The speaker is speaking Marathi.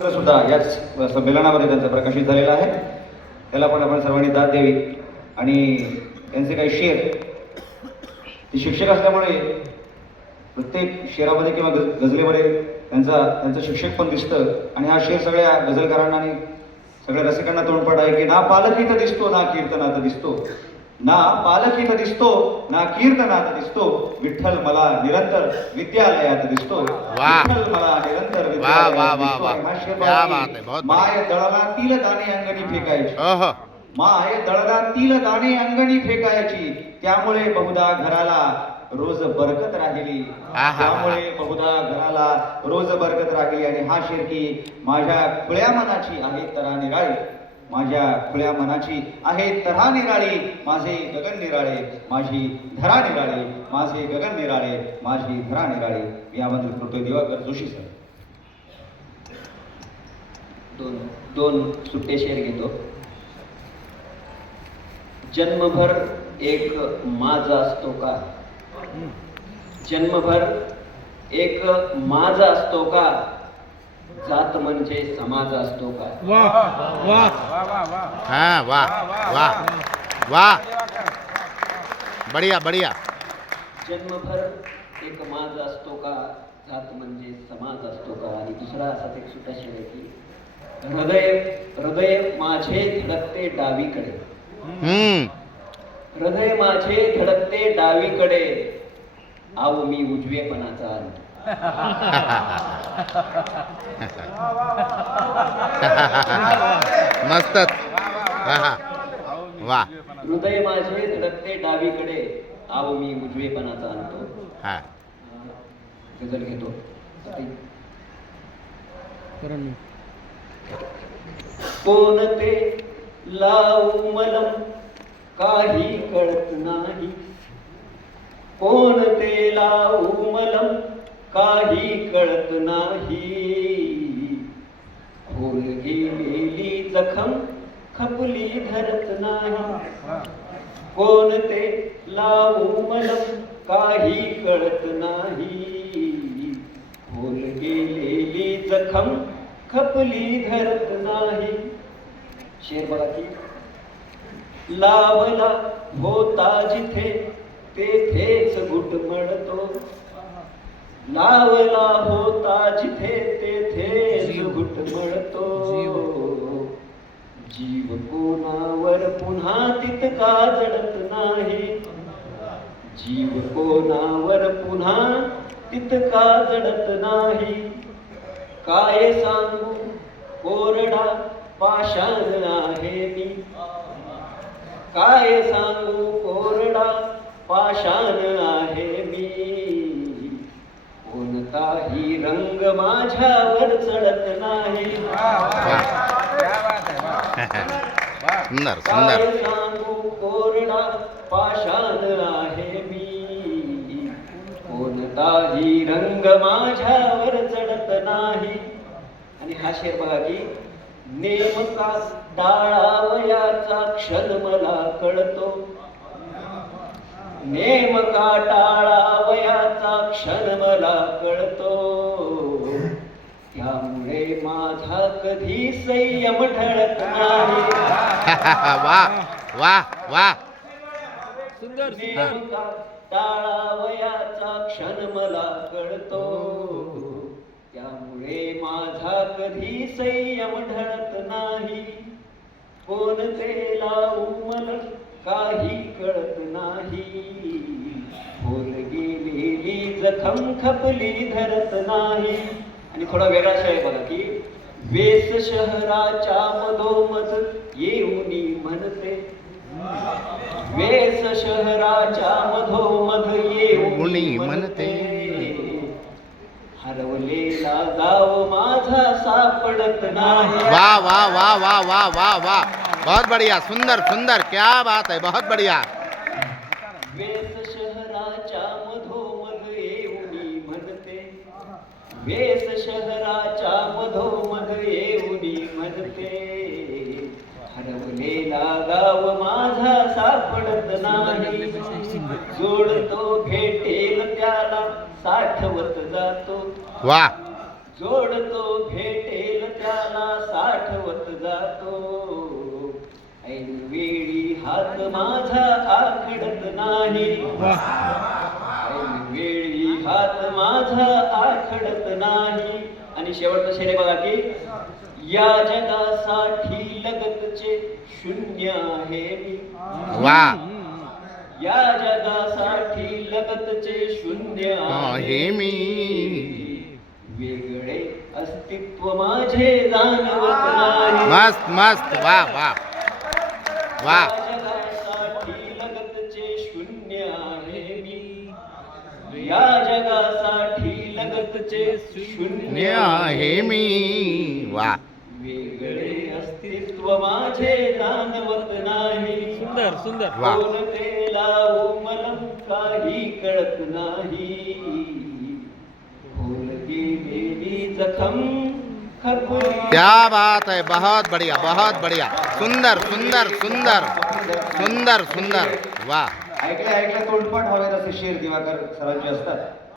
सुद्धा याच संमेलनामध्ये त्यांचं प्रकाशित झालेलं आहे. त्याला पण आपण सर्वांनी दाद द्यावी. आणि त्यांचे काही शेर ते शिक्षक असल्यामुळे प्रत्येक शेरामध्ये किंवा गज गझलेमध्ये त्यांचा त्यांचं शिक्षक पण दिसतं. आणि हा शेर सगळ्या गझलकारांना आणि सगळ्या रसिकांना तोंडपाठ आहे की ना पालक इथं दिसतो ना कीर्तनात दिसतो. ना पालक इथं दिसतो ना कीर्तनात दिसतो विठ्ठल मला निरंतर विद्यालयात दिसतो. विठ्ठल मला निरंतर माय दळला तिल दाणे अंगणी फेकायची. माय दळला तिल दाणे अंगणी फेकायची. त्यामुळे बहुधा घराला रोज बरकत राहिली. त्यामुळे बहुधा घराला रोज बरकत राहिली. आणि हा शेर की माझ्या खुळ्या मनाची आहे तरा निराळी माझ्या खुळ्या मनाची आहे तरा निराळी माझे गगन निराळे माझी धरा निराळे माझे गगन निराळे माझी धरा निराळे. यामधील कृपय दिवाकर जोशी सर. दोन दोन सुट्टे शेर घेतो. जन्मभर एक माझा असतो का? जन्मभर एक माझा असतो का? जात म्हणजे समाज असतो का हाँ वाह वाह वाह बढ़िया बढ़िया. जन्मभर एक माझा असतो का? जात म्हणजे समाज असतो का? आणि दुसरा असाच एक सुट्टा शेर आहे की हृदय हृदय माझे धडकते डावीकडे. हम्म. हृदय माझे धडकते डावीकडे. आव मी उजवेपणाचा अंत मस्तच. हा वाह हृदय माझे धडकते डावीकडे आव मी उजवेपणाचा आणतो. हा. गजल घेतो. कोण ते लावू मलम? काही कळत नाही कोण ते लावू मलम काही कळत नाही खोल गेलेली जखम खपली धरत नाही. कोण ते लावू मलम काही कळत नाही. खोल गेलेली जखम खपली धरत नाही. शेर बघा लावला होता जिथे तेथेच घुटमळतो. लावला कोणावर पुन्हा तितका जडत नाही? जीव कोणावर पुन्हा तितका जडत नाही? काय सांगू? कोरडा पाषाण आहे मी. काय सांगू? कोरडा पाषाण आहे मी. कोणताही रंग माझ्यावर चढत नाही. सुंदर सुंदर. पाषाण आहे मी. कोणताही रंग माझ्यावर चढत नाही. आणि हा शेर बघा की नेमका टाळावयाचा क्षण मला कळतो. नेमका टाळावयाचा क्षण मला कळतो. त्यामुळे माझा कधी संयम ठळत नाही. वाह वाह वाह नेमका टाळावयाचा क्षण मला कळतो. त्यामुळे माझा कधी संयम ढळत नाही. कोणते लावू मला काही कळत नाही. खोल गेलेली जखम खपली धरत नाही. आणि थोडा वेगळा शय बघा की वेस शहराच्या मधोमध येऊनी म्हणते. वेस शहराच्या मधोमध येऊन म्हणते. हरवलेला जाव माझा सापडत नाही. वाह वाह वाह वाह वाह वाह वाह बहुत बढ़िया सुंदर सुंदर क्या बात है बहुत बढ़िया. वेस शहराच्या मधोमध वेस शहराच्या मधोमध येऊनी म्हणते हरवलेला गाव माझा सापडत नाही. जोडतो भेटेल त्याला साठवत जातो. वाह जोडतो भेटेल त्याला जाणवत जातो. ऐन वेळी हात माझा आखडत नाही. ऐन वेळी हात माझा नाही. आणि शेवटचं शेरे बघा की या जगासाठी लगतचे शून्य आहे. मी वा. या जगासाठी लगतचे शून्य आहे. मी. वेगळे अस्तित्व माझे जाणवत नाही मस्त मस्त. वा वा. वा. लगतचे शून्य आहे मी. वा. वेगळे अस्तित्व माझे जाणवत नाही. सुंदर सुंदर. वा. मला काही कळत नाही. जखम क्या बात है बहुत बढ़िया बहुत बढ़िया. सुंदर सुंदर सुंदर. सुंदर सुंदर. वाह ऐकलं ऐकलं तोंडपाठ हवेत असे शेर दिवाकर सरांचे असतात.